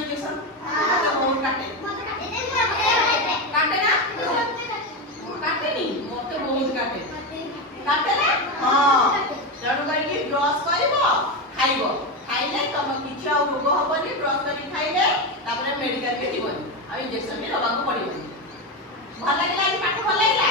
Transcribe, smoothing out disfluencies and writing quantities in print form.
injection मते बहुत काटे काटे ना काटे नहीं मते बहुत काटे काटे ना हां जणु करी ब्रश करबो खाइबो खाइले तम किछ आ रोग हबनी ब्रश करी खाइले तापर मेडिकल के जीवन आ इंजेक्शन भी लबाको पड़िबो भल लागला पाठ भल लागला